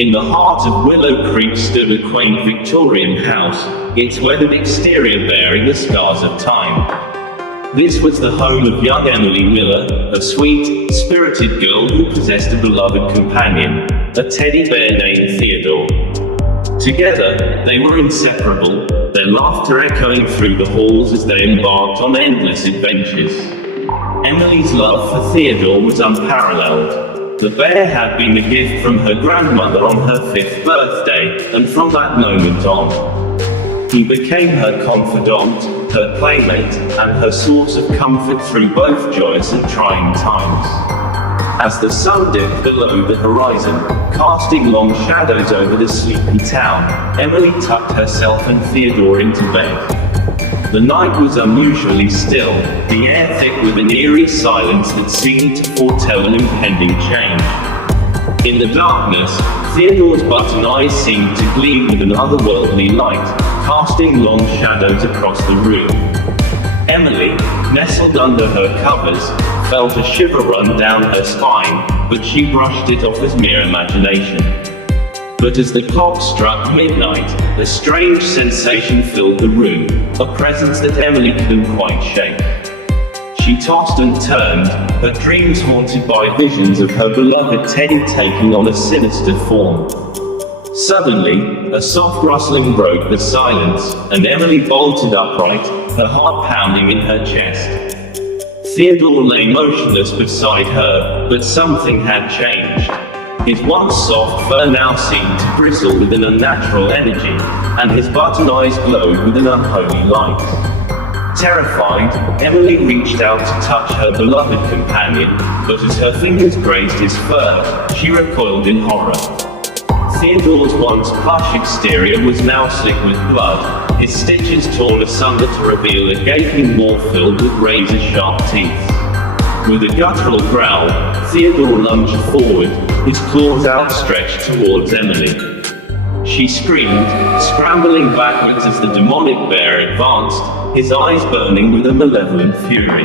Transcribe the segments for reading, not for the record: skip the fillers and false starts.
In the heart of Willow Creek stood a quaint Victorian house, its weathered exterior bearing the scars of time. This was the home of young Emily Miller, a sweet, spirited girl who possessed a beloved companion, a teddy bear named Theodore. Together, they were inseparable, their laughter echoing through the halls as they embarked on endless adventures. Emily's love for Theodore was unparalleled. The bear had been a gift from her grandmother on her 5th birthday, and from that moment on, he became her confidant, her playmate, and her source of comfort through both joyous and trying times. As the sun dipped below the horizon, casting long shadows over the sleepy town, Emily tucked herself and Theodore into bed. The night was unusually still, the air thick with an eerie silence that seemed to foretell an impending change. In the darkness, Theodore's button eyes seemed to gleam with an otherworldly light, casting long shadows across the room. Emily, nestled under her covers, felt a shiver run down her spine, but she brushed it off as mere imagination. But as the clock struck midnight, a strange sensation filled the room, a presence that Emily couldn't quite shake. She tossed and turned, her dreams haunted by visions of her beloved Teddy taking on a sinister form. Suddenly, a soft rustling broke the silence, and Emily bolted upright, her heart pounding in her chest. Theodore lay motionless beside her, but something had changed. His once soft fur now seemed to bristle with an unnatural energy, and his button eyes glowed with an unholy light. Terrified, Emily reached out to touch her beloved companion, but as her fingers grazed his fur, she recoiled in horror. Theodore's once plush exterior was now slick with blood, his stitches torn asunder to reveal a gaping maw filled with razor-sharp teeth. With a guttural growl, Theodore lunged forward, his claws outstretched towards Emily. She screamed, scrambling backwards as the demonic bear advanced, his eyes burning with a malevolent fury.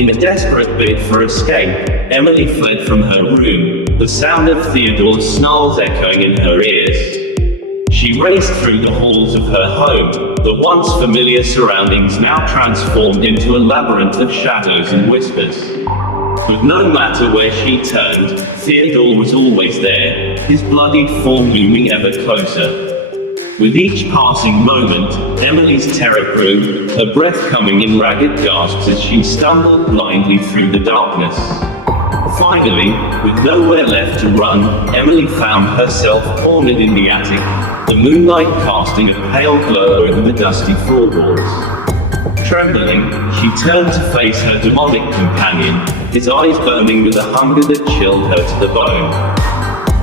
In a desperate bid for escape, Emily fled from her room, the sound of Theodore's snarls echoing in her ears. She raced through the halls of her home, the once familiar surroundings now transformed into a labyrinth of shadows and whispers. But no matter where she turned, Theodore was always there, his bloodied form looming ever closer. With each passing moment, Emily's terror grew, her breath coming in ragged gasps as she stumbled blindly through the darkness. Finally, with nowhere left to run, Emily found herself cornered in the attic, the moonlight casting a pale glow over the dusty floorboards. Trembling, she turned to face her demonic companion, his eyes burning with a hunger that chilled her to the bone.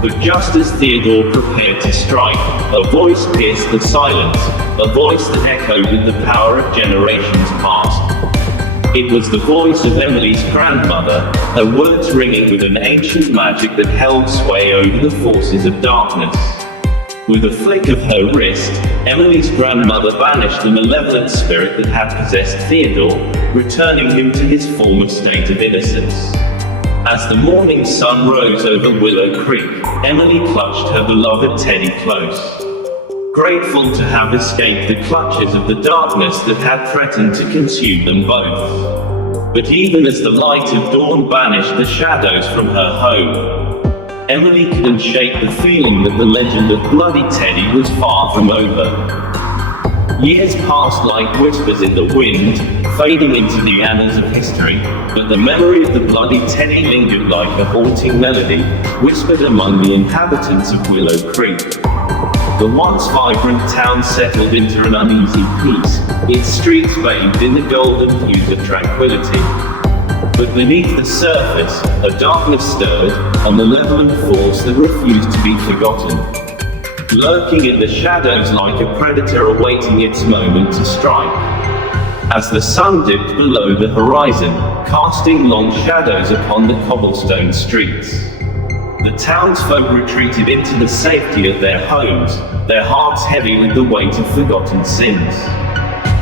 But just as Theodore prepared to strike, a voice pierced the silence, a voice that echoed with the power of generations past. It was the voice of Emily's grandmother, her words ringing with an ancient magic that held sway over the forces of darkness. With a flick of her wrist, Emily's grandmother banished the malevolent spirit that had possessed Theodore, returning him to his former state of innocence. As the morning sun rose over Willow Creek, Emily clutched her beloved Teddy close. Grateful to have escaped the clutches of the darkness that had threatened to consume them both. But even as the light of dawn banished the shadows from her home, Emily couldn't shake the feeling that the legend of Bloody Teddy was far from over. Years passed like whispers in the wind, fading into the annals of history, but the memory of the Bloody Teddy lingered like a haunting melody, whispered among the inhabitants of Willow Creek. The once vibrant town settled into an uneasy peace, its streets bathed in the golden hues of tranquility. But beneath the surface, a darkness stirred, a malevolent force that refused to be forgotten. Lurking in the shadows like a predator awaiting its moment to strike. As the sun dipped below the horizon, casting long shadows upon the cobblestone streets, the townsfolk retreated into the safety of their homes, their hearts heavy with the weight of forgotten sins.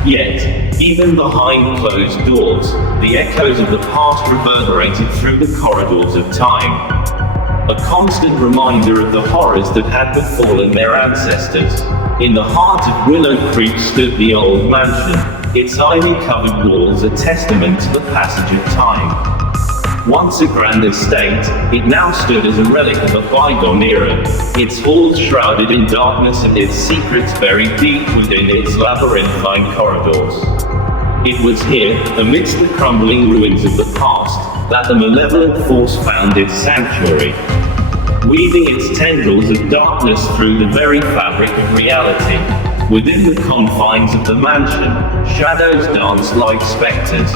Yet, even behind closed doors, the echoes of the past reverberated through the corridors of time. a constant reminder of the horrors that had befallen their ancestors. In the heart of Willow Creek stood the old mansion, its ivy-covered walls a testament to the passage of time. Once a grand estate, it now stood as a relic of a bygone era, its halls shrouded in darkness and its secrets buried deep within its labyrinthine corridors. It was here, amidst the crumbling ruins of the past, that the malevolent force found its sanctuary, weaving its tendrils of darkness through the very fabric of reality. Within the confines of the mansion, shadows danced like specters,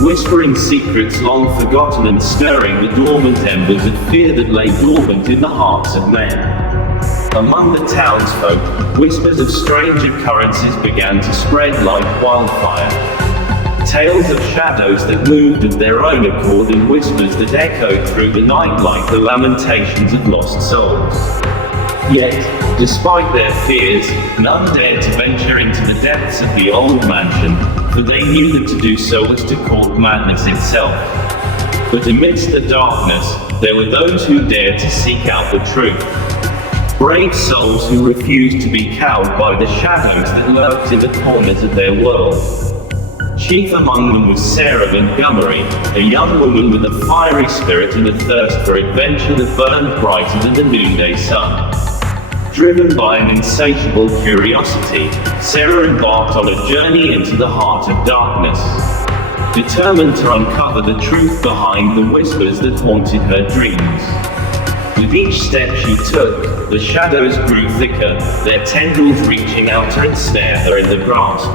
whispering secrets long forgotten and stirring the dormant embers of fear that lay dormant in the hearts of men. Among the townsfolk, whispers of strange occurrences began to spread like wildfire. Tales of shadows that moved of their own accord and whispers that echoed through the night like the lamentations of lost souls. Yet, despite their fears, none dared to venture into the depths of the old mansion, for they knew that to do so was to court madness itself. But amidst the darkness, there were those who dared to seek out the truth. Brave souls who refused to be cowed by the shadows that lurked in the corners of their world. Chief among them was Sarah Montgomery, a young woman with a fiery spirit and a thirst for adventure that burned brighter than the noonday sun. Driven by an insatiable curiosity, Sarah embarked on a journey into the heart of darkness, determined to uncover the truth behind the whispers that haunted her dreams. With each step she took, the shadows grew thicker, their tendrils reaching out to ensnare her in the grasp.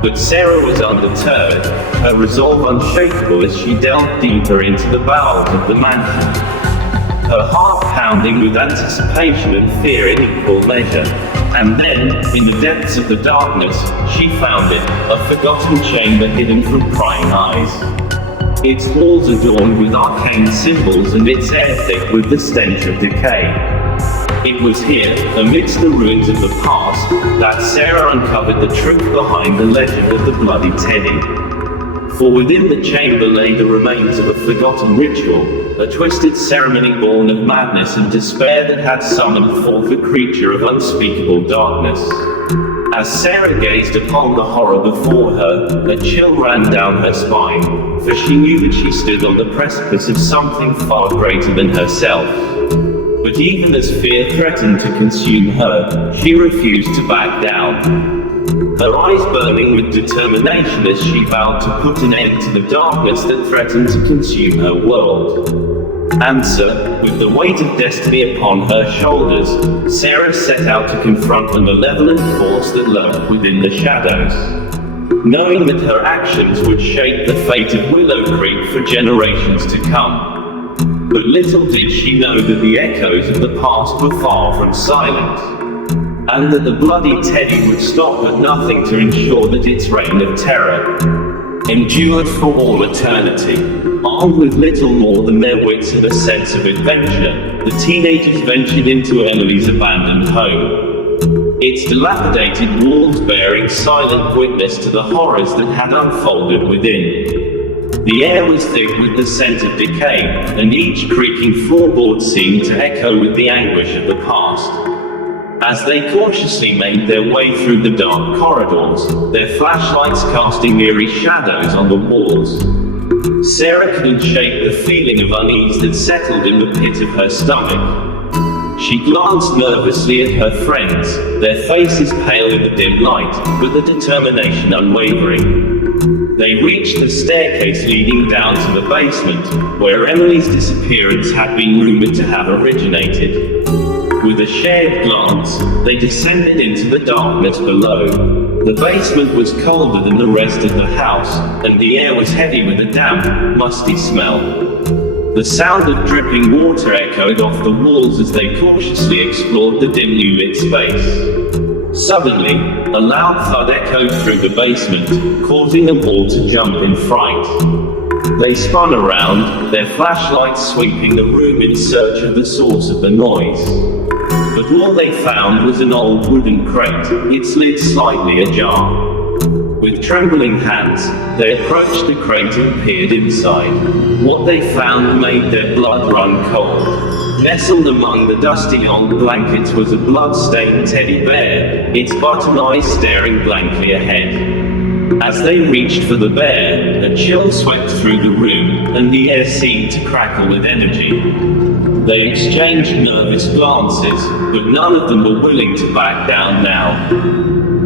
But Sarah was undeterred, her resolve unshakable as she delved deeper into the bowels of the mansion, her heart pounding with anticipation and fear in equal measure. And then, in the depths of the darkness, she found it, a forgotten chamber hidden from prying eyes. Its walls adorned with arcane symbols and its air thick with the stench of decay. It was here, amidst the ruins of the past, that Sarah uncovered the truth behind the legend of the Bloody Teddy. For within the chamber lay the remains of a forgotten ritual, a twisted ceremony born of madness and despair that had summoned forth a creature of unspeakable darkness. As Sarah gazed upon the horror before her, a chill ran down her spine, for she knew that she stood on the precipice of something far greater than herself. But even as fear threatened to consume her, she refused to back down. Her eyes burning with determination as she vowed to put an end to the darkness that threatened to consume her world. Answer, with the weight of destiny upon her shoulders, Sarah set out to confront the malevolent force that lurked within the shadows, knowing that her actions would shape the fate of Willow Creek for generations to come. But little did she know that the echoes of the past were far from silent, and that the Bloody Teddy would stop at nothing to ensure that its reign of terror endured for all eternity. Armed with little more than their wits and a sense of adventure, the teenagers ventured into Emily's abandoned home, its dilapidated walls bearing silent witness to the horrors that had unfolded within. The air was thick with the scent of decay, and each creaking floorboard seemed to echo with the anguish of the past. As they cautiously made their way through the dark corridors, their flashlights casting eerie shadows on the walls, Sarah couldn't shake the feeling of unease that settled in the pit of her stomach. She glanced nervously at her friends, their faces pale in the dim light, but the determination unwavering. They reached the staircase leading down to the basement, where Emily's disappearance had been rumored to have originated. With a shared glance, they descended into the darkness below. The basement was colder than the rest of the house, and the air was heavy with a damp, musty smell. The sound of dripping water echoed off the walls as they cautiously explored the dimly lit space. Suddenly, a loud thud echoed through the basement, causing them all to jump in fright. They spun around, their flashlights sweeping the room in search of the source of the noise. But all they found was an old wooden crate, its lid slightly ajar. With trembling hands, they approached the crate and peered inside. What they found made their blood run cold. Nestled among the dusty old blankets was a blood-stained teddy bear, its button eyes staring blankly ahead. As they reached for the bear, a chill swept through the room, and the air seemed to crackle with energy. They exchanged nervous glances, but none of them were willing to back down now.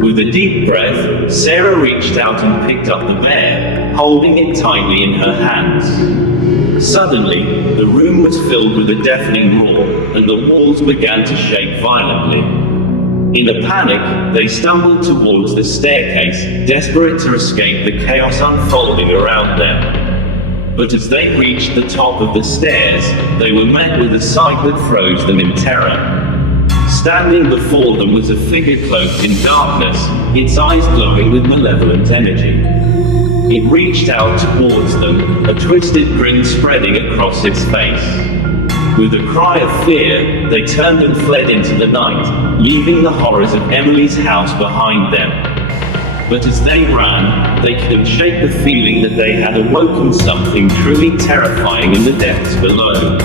With a deep breath, Sarah reached out and picked up the bear, holding it tightly in her hands. Suddenly, the room was filled with a deafening roar, and the walls began to shake violently. In a panic, they stumbled towards the staircase, desperate to escape the chaos unfolding around them. But as they reached the top of the stairs, they were met with a sight that froze them in terror. Standing before them was a figure cloaked in darkness, its eyes glowing with malevolent energy. It reached out towards them, a twisted grin spreading across its face. With a cry of fear, they turned and fled into the night, leaving the horrors of Emily's house behind them. But as they ran, they couldn't shake the feeling that they had awoken something truly terrifying in the depths below.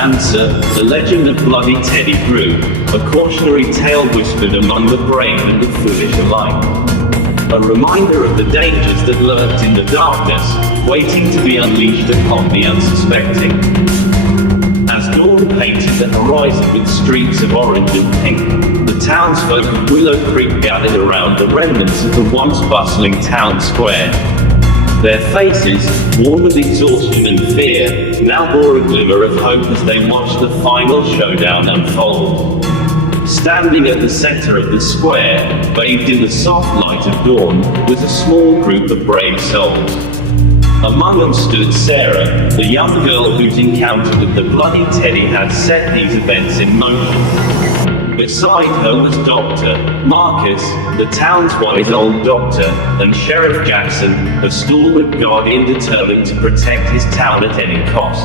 Answer, the legend of Bloody Teddy grew, a cautionary tale whispered among the brave and the foolish alike. A reminder of the dangers that lurked in the darkness, waiting to be unleashed upon the unsuspecting. As dawn painted the horizon with streaks of orange and pink, the townsfolk of Willow Creek gathered around the remnants of the once bustling town square. Their faces, worn with exhaustion and fear, now bore a glimmer of hope as they watched the final showdown unfold. Standing at the center of the square, bathed in the soft light of dawn, was a small group of brave souls. Among them stood Sarah, the young girl whose encounter with the Bloody Teddy had set these events in motion. Beside her was Dr. Marcus, the town's wise old doctor, and Sheriff Jackson, a stalwart guardian determined to protect his town at any cost.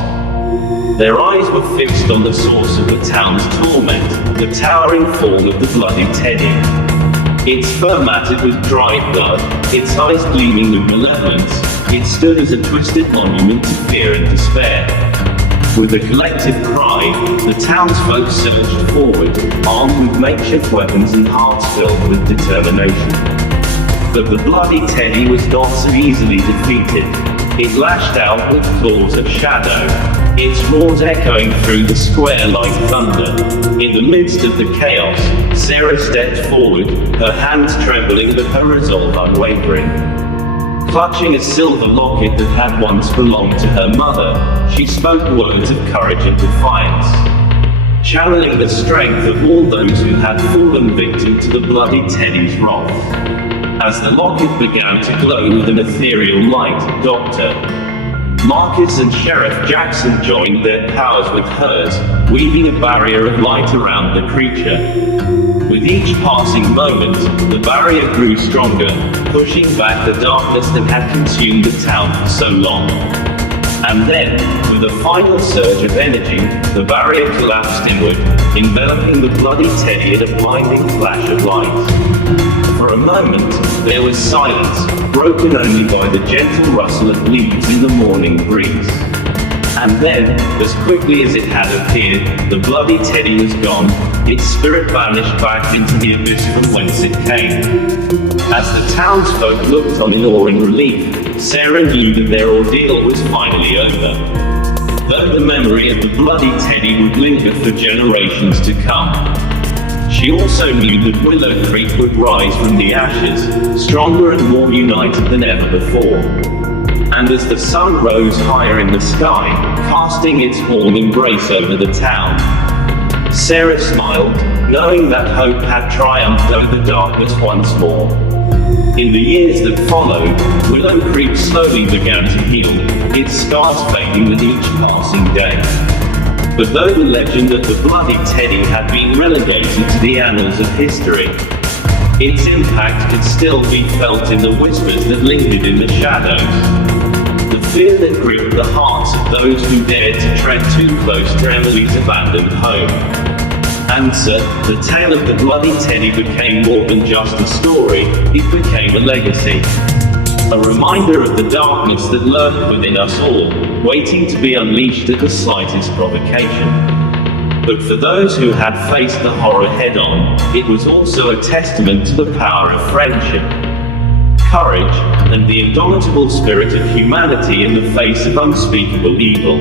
Their eyes were fixed on the source of the town's torment, the towering form of the Bloody Teddy. Its fur matted with dried blood, its eyes gleaming with malevolence, it stood as a twisted monument to fear and despair. With a collective cry, the townsfolk surged forward, armed with makeshift weapons and hearts filled with determination. But the Bloody Teddy was not so easily defeated. It lashed out with claws of shadow, its roars echoing through the square like thunder. In the midst of the chaos, Sarah stepped forward, her hands trembling but her resolve unwavering. Clutching a silver locket that had once belonged to her mother, she spoke words of courage and defiance, channeling the strength of all those who had fallen victim to the Bloody Teddy's wrath. As the locket began to glow with an ethereal light, Dr. Marcus and Sheriff Jackson joined their powers with hers, weaving a barrier of light around the creature. With each passing moment, the barrier grew stronger, pushing back the darkness that had consumed the town for so long. And then, with a final surge of energy, the barrier collapsed inward, enveloping the Bloody Teddy in a blinding flash of light. For a moment, there was silence, broken only by the gentle rustle of leaves in the morning breeze. And then, as quickly as it had appeared, the Bloody Teddy was gone, its spirit vanished back into the abyss from whence it came. As the townsfolk looked on in awe and relief, Sarah knew that their ordeal was finally over. Though the memory of the Bloody Teddy would linger for generations to come, she also knew that Willow Creek would rise from the ashes, stronger and more united than ever before. And as the sun rose higher in the sky, casting its warm embrace over the town, Sarah smiled, knowing that hope had triumphed over the darkness once more. In the years that followed, Willow Creek slowly began to heal, its scars fading with each passing day. But though the legend of the Bloody Teddy had been relegated to the annals of history, its impact could still be felt in the whispers that lingered in the shadows. The fear that gripped the hearts of those who dared to tread too close to Emily's abandoned home. Answer, the tale of the Bloody Teddy became more than just a story, it became a legacy. A reminder of the darkness that lurked within us all, waiting to be unleashed at the slightest provocation. But for those who had faced the horror head-on, it was also a testament to the power of friendship, courage, and the indomitable spirit of humanity in the face of unspeakable evil.